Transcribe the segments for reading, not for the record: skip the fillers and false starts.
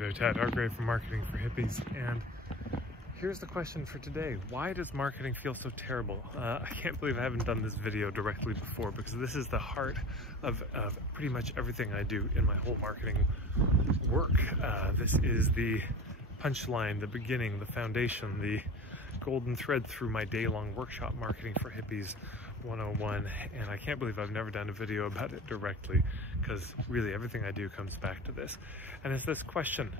there, Tad Hargrave from Marketing for Hippies, and here's the question for today. Why does marketing feel so terrible? I can't believe I haven't done this video directly before, because this is the heart of pretty much everything I do in my whole marketing work. This is the punchline, the beginning, the foundation, the golden thread through my day-long workshop, Marketing for Hippies 101, and I can't believe I've never done a video about it directly, because really everything I do comes back to this. And it's this question: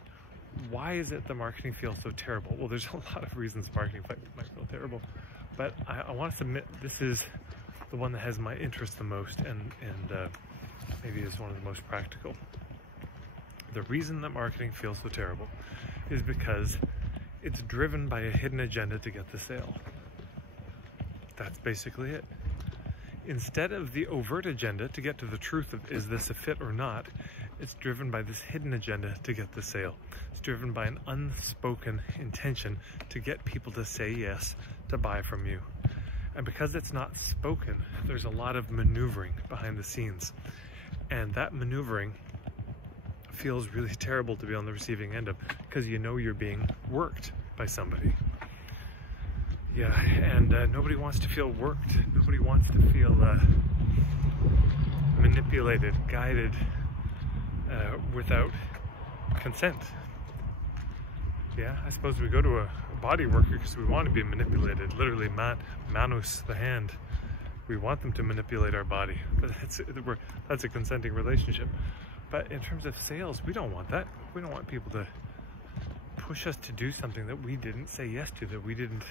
why is it the marketing feels so terrible? Well, there's a lot of reasons marketing might feel terrible, but I want to submit this is the one that has my interest the most, and maybe is one of the most practical. The reason that marketing feels so terrible is because it's driven by a hidden agenda to get the sale. That's basically it. Instead of the overt agenda to get to the truth of, is this a fit or not, it's driven by this hidden agenda to get the sale. It's driven by an unspoken intention to get people to say yes, to buy from you. And because it's not spoken, there's a lot of maneuvering behind the scenes. And that maneuvering feels really terrible to be on the receiving end of, because you know you're being worked by somebody. Yeah, and nobody wants to feel worked. Nobody wants to feel manipulated, guided, without consent. Yeah, I suppose we go to a body worker because we want to be manipulated. Literally, manus, the hand. We want them to manipulate our body. But that's a consenting relationship. But in terms of sales, we don't want that. We don't want people to push us to do something that we didn't say yes to, that we didn't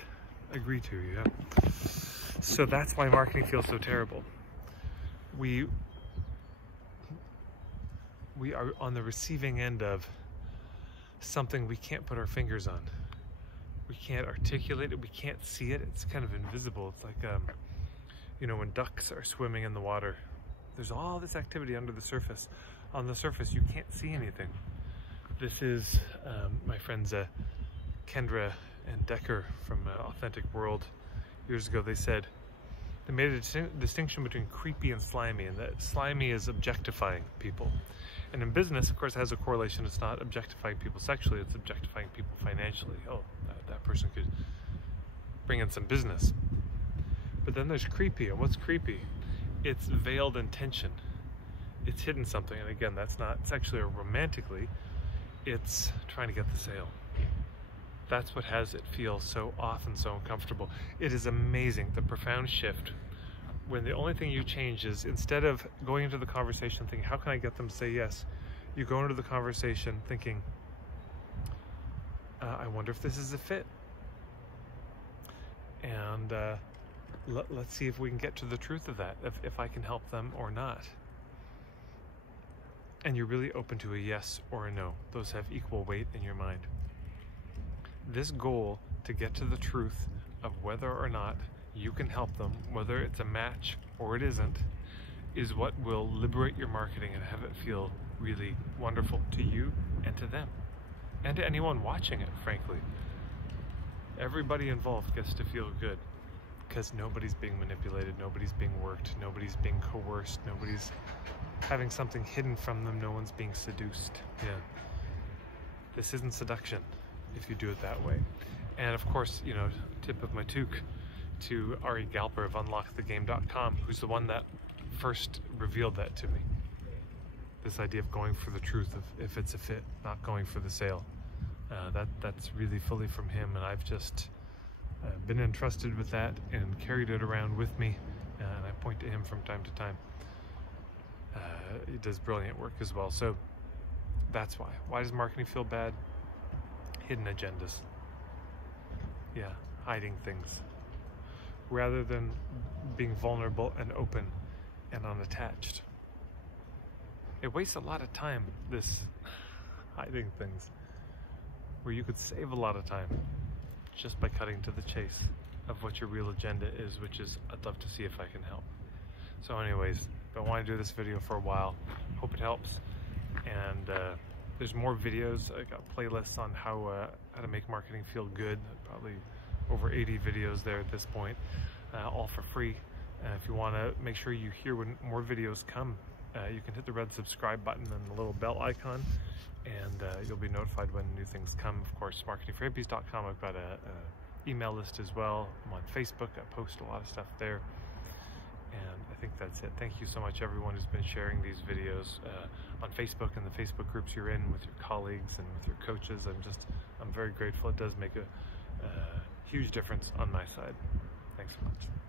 agree to. Yeah. So that's why marketing feels so terrible. We are on the receiving end of something we can't put our fingers on. We can't articulate it. We can't see it. It's kind of invisible. It's like, you know, when ducks are swimming in the water, there's all this activity under the surface. On the surface, you can't see anything. This is my friends Kendra and Decker from Authentic World. Years ago, they made a distinction between creepy and slimy, and that slimy is objectifying people. And in business, of course, it has a correlation. It's not objectifying people sexually, it's objectifying people financially. Oh, that person could bring in some business. But then there's creepy, and what's creepy? It's veiled intention. It's hidden something, and again, that's not sexually or romantically, it's trying to get the sale. That's what has it feel so often so uncomfortable. It is amazing, the profound shift, when the only thing you change is, instead of going into the conversation thinking, how can I get them to say yes? You go into the conversation thinking, I wonder if this is a fit. And let's see if we can get to the truth of that, if I can help them or not. And you're really open to a yes or a no. Those have equal weight in your mind. This goal to get to the truth of whether or not you can help them, whether it's a match or it isn't, is what will liberate your marketing and have it feel really wonderful to you and to them. And to anyone watching it, frankly. Everybody involved gets to feel good, because nobody's being manipulated, nobody's being worked, nobody's being coerced, nobody's having something hidden from them, no one's being seduced. Yeah. This isn't seduction if you do it that way. And of course, you know, tip of my toque to Ari Galper of unlockthegame.com, who's the one that first revealed that to me. This idea of going for the truth of if it's a fit, not going for the sale. That's really fully from him, and I've just been entrusted with that and carried it around with me, and I point to him from time to time. He does brilliant work as well. So that's why. Why does marketing feel bad? Hidden agendas. Yeah, hiding things. Rather than being vulnerable and open and unattached. It wastes a lot of time, this hiding things, where you could save a lot of time just by cutting to the chase of what your real agenda is, which is, I'd love to see if I can help. So anyways, been wanting to do this video for a while. Hope it helps. And there's more videos. I got playlists on how to make marketing feel good. Probably over 80 videos there at this point, all for free. If you want to make sure you hear when more videos come, you can hit the red subscribe button and the little bell icon, and you'll be notified when new things come. Of course, marketingforhippies.com. I've got a email list as well. I'm on Facebook. I post a lot of stuff there. And I think that's it. Thank you so much, everyone who's been sharing these videos on Facebook and the Facebook groups you're in with your colleagues and with your coaches. I'm very grateful. It does make a huge difference on my side. Thanks so much.